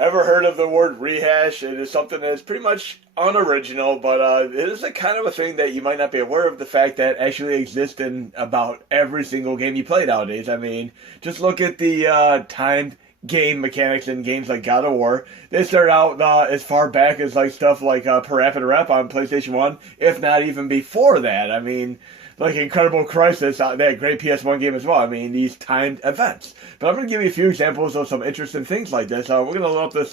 Ever heard of the word rehash? It is something that is pretty much unoriginal, but it is a kind of a thing that you might not be aware of the fact that actually exists in about every single game you play nowadays. I mean, just look at the timed game mechanics in games like God of War. They start out as far back as like stuff like Parappa the Rap on PlayStation 1, if not even before that. I mean, like Incredible Crisis, that great PS1 game as well. I mean, these timed events. But I'm going to give you a few examples of some interesting things like this. We're going to load up this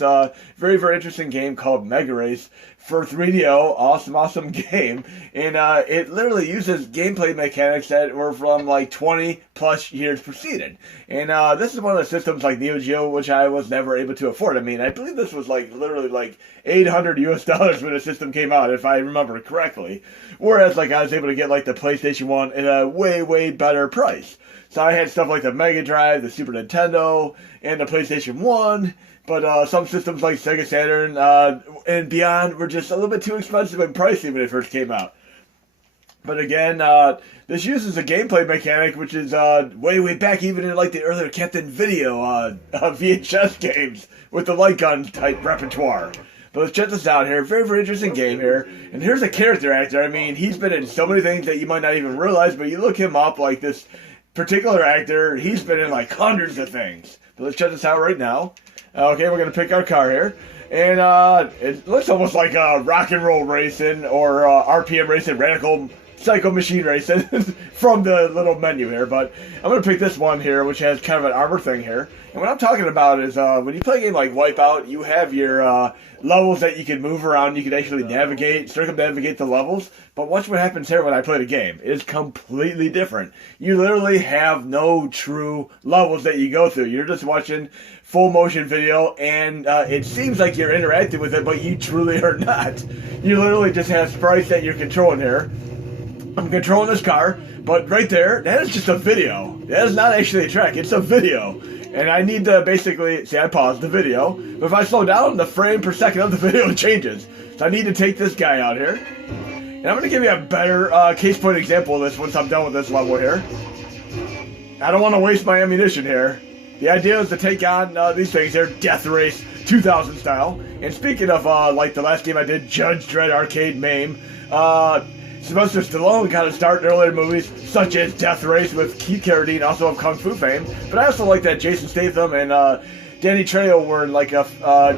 very, very interesting game called MegaRace for 3DO. Awesome game. And it literally uses gameplay mechanics that were from like 20 plus years preceded. And this is one of the systems like Neo Geo, which I was never able to afford. I mean, I believe this was like literally like $800 US when the system came out, if I remember correctly. Whereas like I was able to get like the PlayStation 1 at a way better price. So I had stuff like the Mega Drive, the Super Nintendo, and the PlayStation 1. But some systems like Sega Saturn and beyond were just a little bit too expensive and pricey when it first came out. But again, this uses a gameplay mechanic which is way back even in like the earlier Captain Video VHS games with the light gun type repertoire. But let's check this out here. Very interesting game here. And here's a character actor. I mean, he's been in so many things that you might not even realize, but you look him up, like this particular actor, he's been in like hundreds of things. But let's check this out right now. Okay, we're going to pick our car here. And it looks almost like rock and roll racing or RPM racing, radical Psycho Machine Racing from the little menu here. But I'm going to pick this one here, which has kind of an armor thing here. And what I'm talking about is when you play a game like Wipeout, you have your levels that you can move around. You can actually navigate, circumnavigate the levels. But watch what happens here when I play the game. It's completely different. You literally have no true levels that you go through. You're just watching full motion video, and it seems like you're interacting with it, but you truly are not. You literally just have sprites that you're controlling here. I'm controlling this car, but right there, that is just a video. That is not actually a track, it's a video. And I need to basically, see, I paused the video, but if I slow down, the frame per second of the video changes. So I need to take this guy out here. And I'm going to give you a better case point example of this once I'm done with this level here. I don't want to waste my ammunition here. The idea is to take on these things here, Death Race 2000 style. And speaking of like the last game I did, Judge Dredd Arcade MAME, Sylvester Stallone got a start in earlier movies such as Death Race with Keith Carradine, also of Kung Fu fame. But I also like that Jason Statham and Danny Trejo were in like a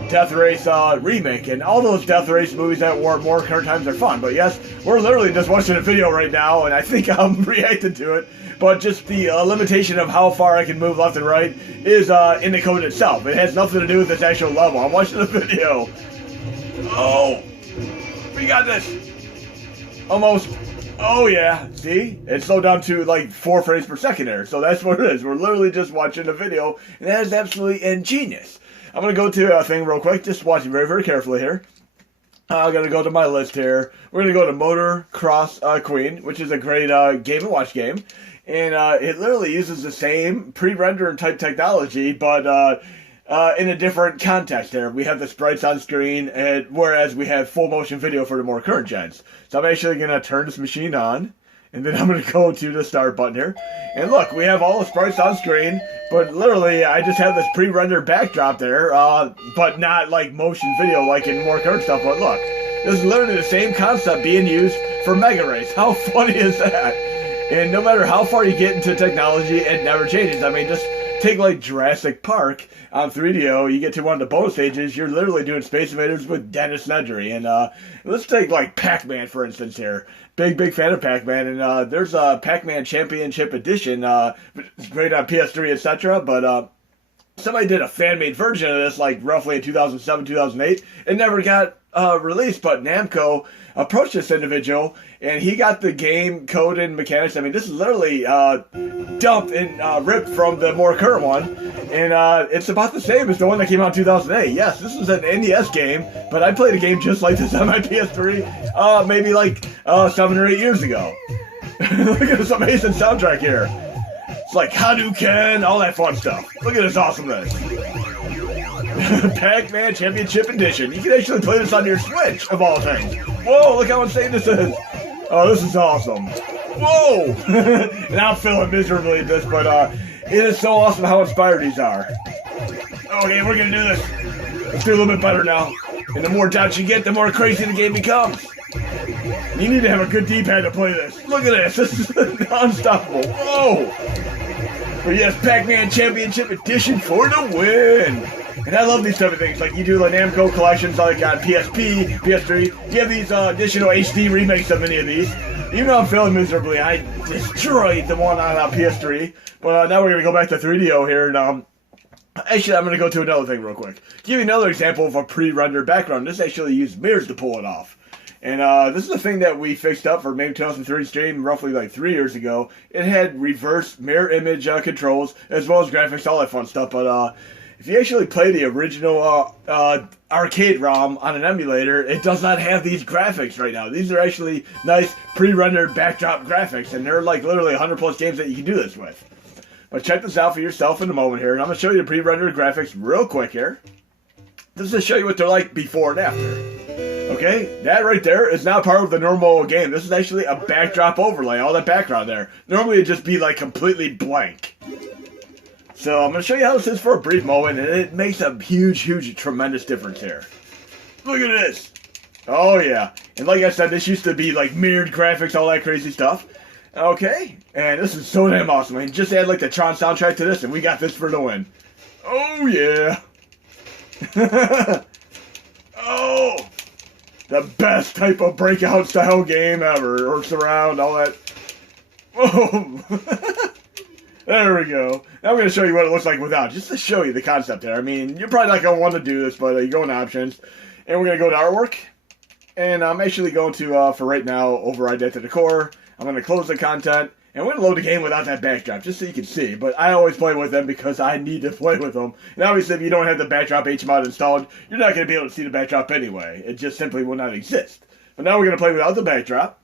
Death Race remake. And all those Death Race movies that were more current times are fun. But yes, we're literally just watching a video right now, and I think I'm reacting to it. But just the limitation of how far I can move left and right is in the code itself. It has nothing to do with this actual level. I'm watching the video. Oh, we got this. Almost. Oh yeah, see? It slowed down to like 4 frames per second there. So that's what it is. We're literally just watching a video, and that is absolutely ingenious. I'm going to go to a thing real quick. Just watch it very carefully here. I'm going to go to my list here. We're going to go to Motor Cross Queen, which is a great Game & Watch game. And it literally uses the same pre-render type technology, but in a different context there. We have the sprites on screen, and whereas we have full motion video for the more current gens. So I'm actually going to turn this machine on, and then I'm going to go to the start button here. And look, we have all the sprites on screen, but literally I just have this pre-rendered backdrop there, but not like motion video like in more current stuff. But look, this is literally the same concept being used for MegaRace. How funny is that? And no matter how far you get into technology, it never changes. I mean, just take like Jurassic Park on 3DO, you get to one of the bonus stages, you're literally doing Space Invaders with Dennis Nedry. And let's take like Pac-Man, for instance, here. Big fan of Pac-Man. And there's a Pac-Man Championship Edition. It's great on PS3, etc. But somebody did a fan-made version of this like roughly in 2007, 2008. It never got released, but Namco approached this individual, and he got the game code and mechanics. I mean, this is literally dumped and ripped from the more current one, and it's about the same as the one that came out in 2008. Yes, this is an NES game, but I played a game just like this on my PS3 maybe like 7 or 8 years ago. Look at this amazing soundtrack here. It's like Hadouken, all that fun stuff. Look at this awesomeness. Pac-Man Championship Edition. You can actually play this on your Switch, of all things. Whoa, look how insane this is. Oh, this is awesome. Whoa! And I'm feeling miserably at this, but it is so awesome how inspired these are. Okay, we're gonna do this. Let's do a little bit better now. And the more dots you get, the more crazy the game becomes. You need to have a good D-pad to play this. Look at this. This is unstoppable. Whoa! But yes, Pac-Man Championship Edition for the win. And I love these type of things. Like you do the Namco collections like on PSP, PS3. You have these additional HD remakes of many of these. Even though I'm failing miserably, I destroyed the one on PS3. But now we're going to go back to 3DO here. And actually, I'm going to go to another thing real quick. Give you another example of a pre-rendered background. This actually used mirrors to pull it off. And this is a thing that we fixed up for maybe 2003 stream, roughly like 3 years ago. It had reverse mirror image controls, as well as graphics, all that fun stuff. But if you actually play the original arcade ROM on an emulator, it does not have these graphics right now. These are actually nice pre-rendered backdrop graphics, and they're like literally 100 plus games that you can do this with. But check this out for yourself in a moment here, and I'm going to show you the pre-rendered graphics real quick here. This is to show you what they're like before and after. Okay, that right there is not part of the normal game. This is actually a backdrop overlay, all that background there. Normally it'd just be like completely blank. So I'm going to show you how this is for a brief moment, and it makes a huge, tremendous difference here. Look at this. Oh yeah, and like I said, this used to be like mirrored graphics, all that crazy stuff. Okay, and this is so damn awesome. I mean, just add like the Tron soundtrack to this, and we got this for the win. Oh yeah. Oh, the best type of breakout style game ever, or surround, all that. Whoa. There we go. Now I'm going to show you what it looks like without, just to show you the concept there. I mean, you're probably not going to want to do this, but you go in options, and we're going to go to artwork, and I'm actually going to, for right now, override that to the core. I'm going to close the content, and we're going to load the game without that backdrop, just so you can see. But I always play with them because I need to play with them. And obviously, if you don't have the backdrop HMOD installed, you're not going to be able to see the backdrop anyway. It just simply will not exist. But now we're going to play without the backdrop.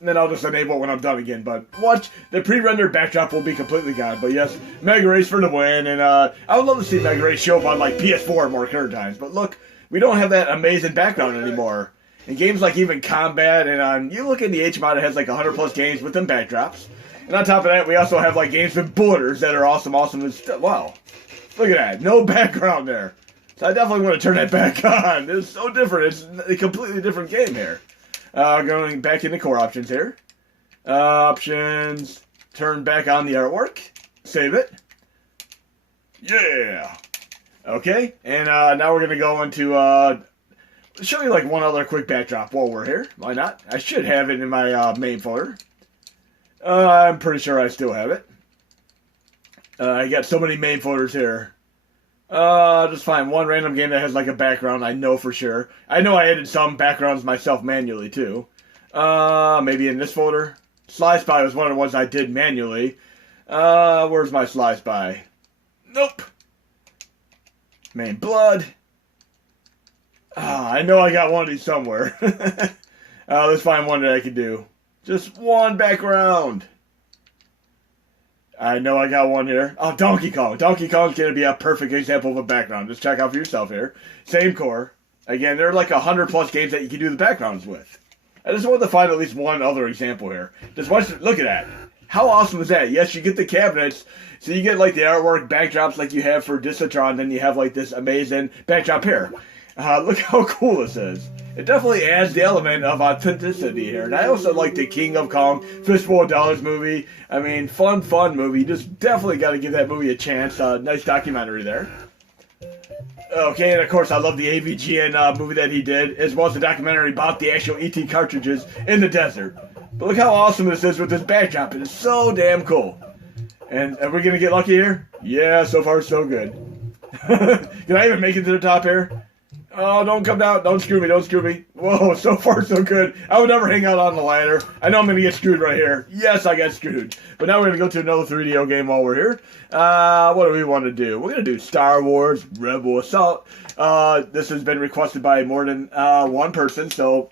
And then I'll just enable it when I'm done again. But watch, the pre-rendered backdrop will be completely gone. But yes, MegaRace for the win. And I would love to see MegaRace show up on like PS4 more current times. But look, we don't have that amazing background anymore. And games like even Combat, and you look at the HMOD, it has like 100 plus games with them backdrops. And on top of that, we also have like games with bulleters that are awesome. Wow. Look at that. No background there. So I definitely want to turn that back on. It's so different. It's a completely different game here. Going back into core options here. Options. Turn back on the artwork. Save it. Yeah. Okay. And now we're going to go into... show you like one other quick backdrop while we're here. Why not? I should have it in my main folder. I'm pretty sure I still have it. I got so many main folders here. Just find one random game that has like a background, I know for sure. I know I added some backgrounds myself manually too. Maybe in this folder. Sly Spy was one of the ones I did manually. Where's my Sly Spy? Nope. Main Blood. I know I got one of these somewhere. Let's find one that I can do. Just one background. I know I got one here. Oh, Donkey Kong. Donkey Kong's going to be a perfect example of a background. Just check out for yourself here. Same core. Again, there are like 100 plus games that you can do the backgrounds with. I just wanted to find at least one other example here. Just watch, look at that. How awesome is that? Yes, you get the cabinets. So you get like the artwork backdrops like you have for Discitron. Then you have like this amazing backdrop here. Look how cool this is. It definitely adds the element of authenticity here. And I also like the King of Kong Fistful of Dollars movie. I mean, fun movie. You just definitely got to give that movie a chance. Nice documentary there. Okay, and of course I love the AVGN movie that he did, as well as the documentary about the actual ET cartridges in the desert. But look how awesome this is with this backdrop. It is so damn cool. And are we going to get lucky here? Yeah, so far so good. Can I even make it to the top here? Oh, don't come down. Don't screw me. Don't screw me. Whoa, so far so good. I would never hang out on the ladder. I know I'm going to get screwed right here. Yes, I got screwed. But now we're going to go to another 3DO game while we're here. What do we want to do? We're going to do Star Wars Rebel Assault. This has been requested by more than one person, so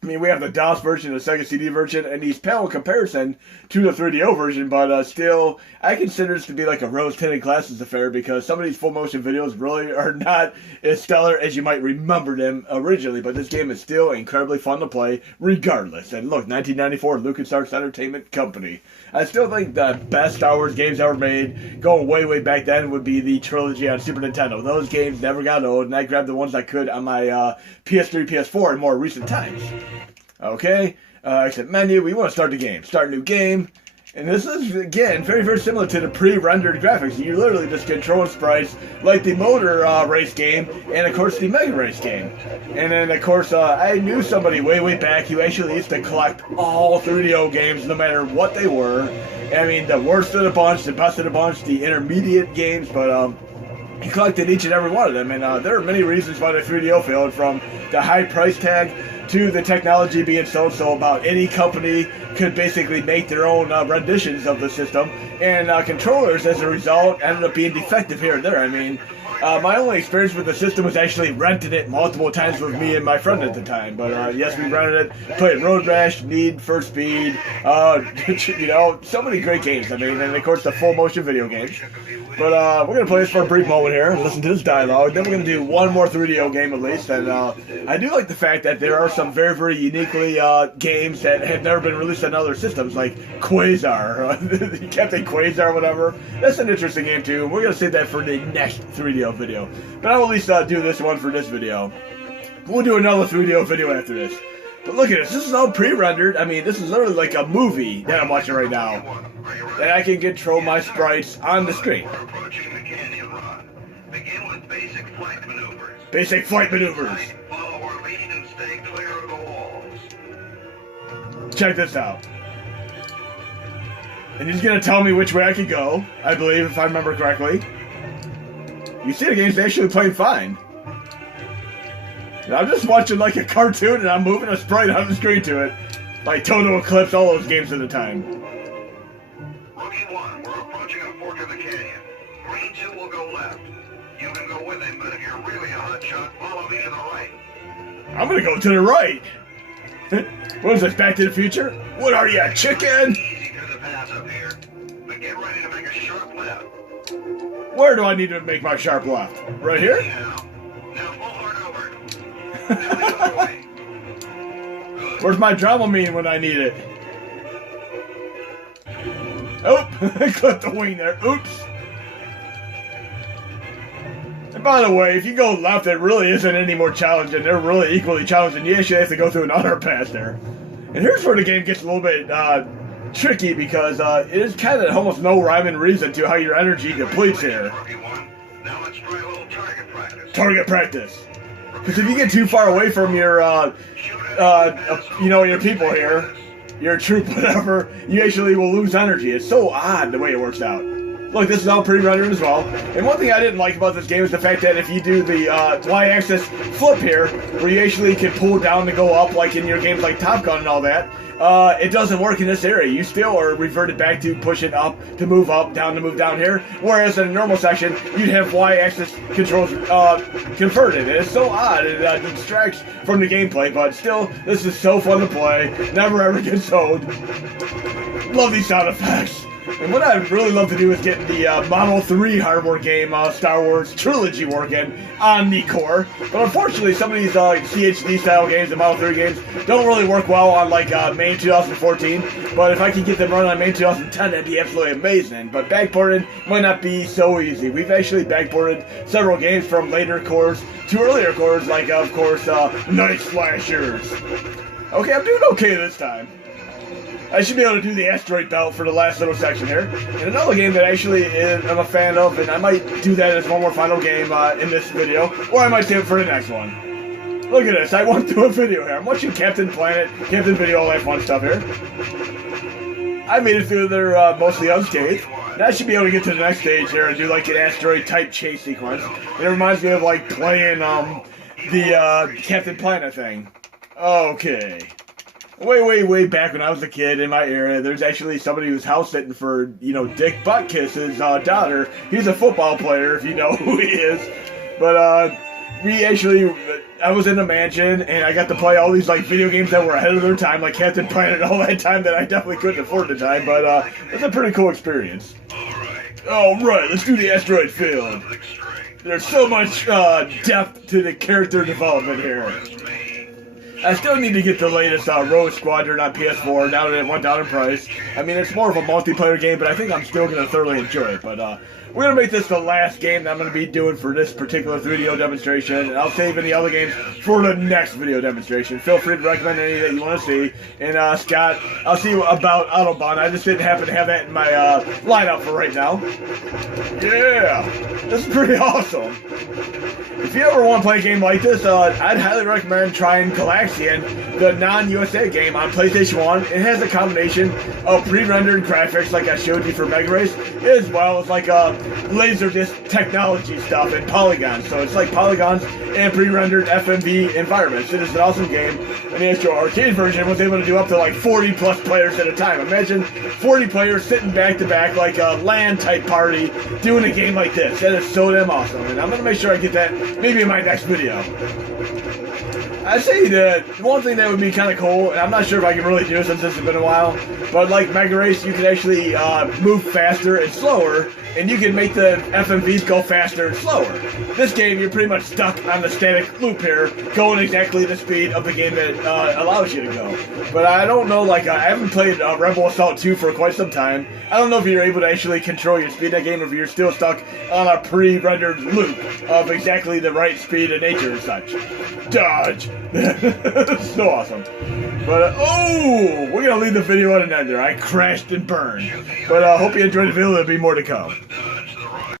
I mean, we have the DOS version, the Sega CD version, and these pale in comparison to the 3DO version, but still, I consider this to be like a rose-tinted glasses affair because some of these full-motion videos really are not as stellar as you might remember them originally, but this game is still incredibly fun to play regardless. And look, 1994, LucasArts Entertainment Company. I still think the best Star Wars games ever made, going way, way back then, would be the trilogy on Super Nintendo. Those games never got old, and I grabbed the ones I could on my PS3, PS4 in more recent times. Okay, exit menu, we want to start the game. Start new game. And this is, again, very, very similar to the pre-rendered graphics. You're literally just controlling sprites like the Motor Race game and, of course, the MegaRace game. And then, of course, I knew somebody way, way back who actually used to collect all 3DO games no matter what they were. I mean, the worst of the bunch, the best of the bunch, the intermediate games, but he collected each and every one of them. And there are many reasons why the 3DO failed, from the high price tag to the technology being so about any company could basically make their own renditions of the system, and controllers, as a result, ended up being defective here and there. I mean, my only experience with the system was actually renting it multiple times with me and my friend at the time. But yes, we rented it, played Road Rash, Need for Speed, you know, so many great games. I mean, and of course the full motion video games. But we're going to play this for a brief moment here, listen to this dialogue, then we're going to do one more 3DO game at least. And I do like the fact that there are some very, very uniquely games that have never been released on other systems, like Quasar, Captain Quasar, whatever. That's an interesting game too. We're going to save that for the next 3DO video. But I'll at least do this one for this video. We'll do another 3DO video after this. But look at this. This is all pre-rendered. I mean, this is literally like a movie that I'm watching right now. And I can control my sprites on the screen. Basic flight maneuvers. Check this out. And he's going to tell me which way I can go, I believe, if I remember correctly. You see, the game's actually playing fine. And I'm just watching like a cartoon, and I'm moving a sprite on the screen to it. Like Total Eclipse, all those games at the time. Rookie 1, we're approaching a fork of the canyon. Green 2 will go left. You can go with him, but if you're really a hot shot, follow me to the right. I'm gonna go to the right. What is this, Back to the Future? What are you, a chicken? Easy through the pass up here, but get ready to make a sharp left. Where do I need to make my sharp left? Right here? Now full hard over. Now the other way. Good. Where's my Dramamine when I need it? Oh, I clipped the wing there. Oops. And by the way, if you go left, it really isn't any more challenging. They're really equally challenging. You actually have to go through another pass there. And here's where the game gets a little bit tricky, because it is kind of almost no rhyme and reason to how your energy depletes here. Now let's try a little target practice. Target practice. Because if you get too far away from your, you know, your people here, your troop, whatever, you actually will lose energy. It's so odd the way it works out. Look, this is all pre-rendered as well. And one thing I didn't like about this game is the fact that if you do the Y-axis flip here, where you actually can pull down to go up, like in your games like Top Gun and all that, it doesn't work in this area. You still are reverted back to pushing up to move up, down to move down here. Whereas in a normal section, you'd have Y-axis controls converted. It's so odd. It distracts from the gameplay, but still, this is so fun to play. Never ever gets old. Love these sound effects. And what I'd really love to do is get the Model 3 hardware game Star Wars trilogy working on the core. But unfortunately, some of these CHD style games, the Model 3 games, don't really work well on like main 2014. But if I can get them running on main 2010, that'd be absolutely amazing. But backporting might not be so easy. We've actually backported several games from later cores to earlier cores, like of course Night Slashers. Okay, I'm doing okay this time. I should be able to do the asteroid belt for the last little section here. And another game that actually I'm a fan of, and I might do that as one more final game in this video, or I might save it for the next one. Look at this, I went through a video here. I'm watching Captain Planet, Captain Video, all that fun stuff here. I made it through there mostly unscathed. And I should be able to get to the next stage here and do like an asteroid type chase sequence. And it reminds me of like playing the Captain Planet thing. Okay. Way back when I was a kid in my area, there's actually somebody who's house sitting for, you know, Dick Buttkiss's daughter. He's a football player, if you know who he is. But I was in a mansion, and I got to play all these like video games that were ahead of their time, like Captain Planet, all that time that I definitely couldn't afford at the time. But it's a pretty cool experience. All right, let's do the asteroid field. There's so much depth to the character development here. I still need to get the latest Rogue Squadron on PS4 now that it went down in price. I mean, it's more of a multiplayer game, but I think I'm still going to thoroughly enjoy it. But we're going to make this the last game that I'm going to be doing for this particular video demonstration, and I'll save any other games for the next video demonstration. Feel free to recommend any that you want to see. And Scott, I'll see you about Autobahn. I just didn't happen to have that in my lineup for right now. Yeah, this is pretty awesome. If you ever want to play a game like this, I'd highly recommend trying Galaxian, the non-USA game on PlayStation 1. It has a combination of pre-rendered graphics like I showed you for MegaRace, as well as like Laserdisc technology stuff and polygons. So it's like polygons and pre-rendered FMV environments. It is an awesome game. And the actual arcade version was able to do up to like 40 plus players at a time. Imagine 40 players sitting back to back like a LAN type party doing a game like this. That is so damn awesome. And I'm going to make sure I get that maybe in my next video. I'd say that one thing that would be kind of cool, and I'm not sure if I can really do it since it's been a while, but like MegaRace, you can actually move faster and slower, and you can make the FMVs go faster and slower. This game, you're pretty much stuck on the static loop here, going exactly the speed of the game that allows you to go. But I don't know, like, I haven't played Rebel Assault 2 for quite some time. I don't know if you're able to actually control your speed in that game, or if you're still stuck on a pre-rendered loop of exactly the right speed and nature and such. Dodge! So awesome. But, oh! We're gonna leave the video on an ender. I crashed and burned. But I hope you enjoyed the video. There'll be more to come.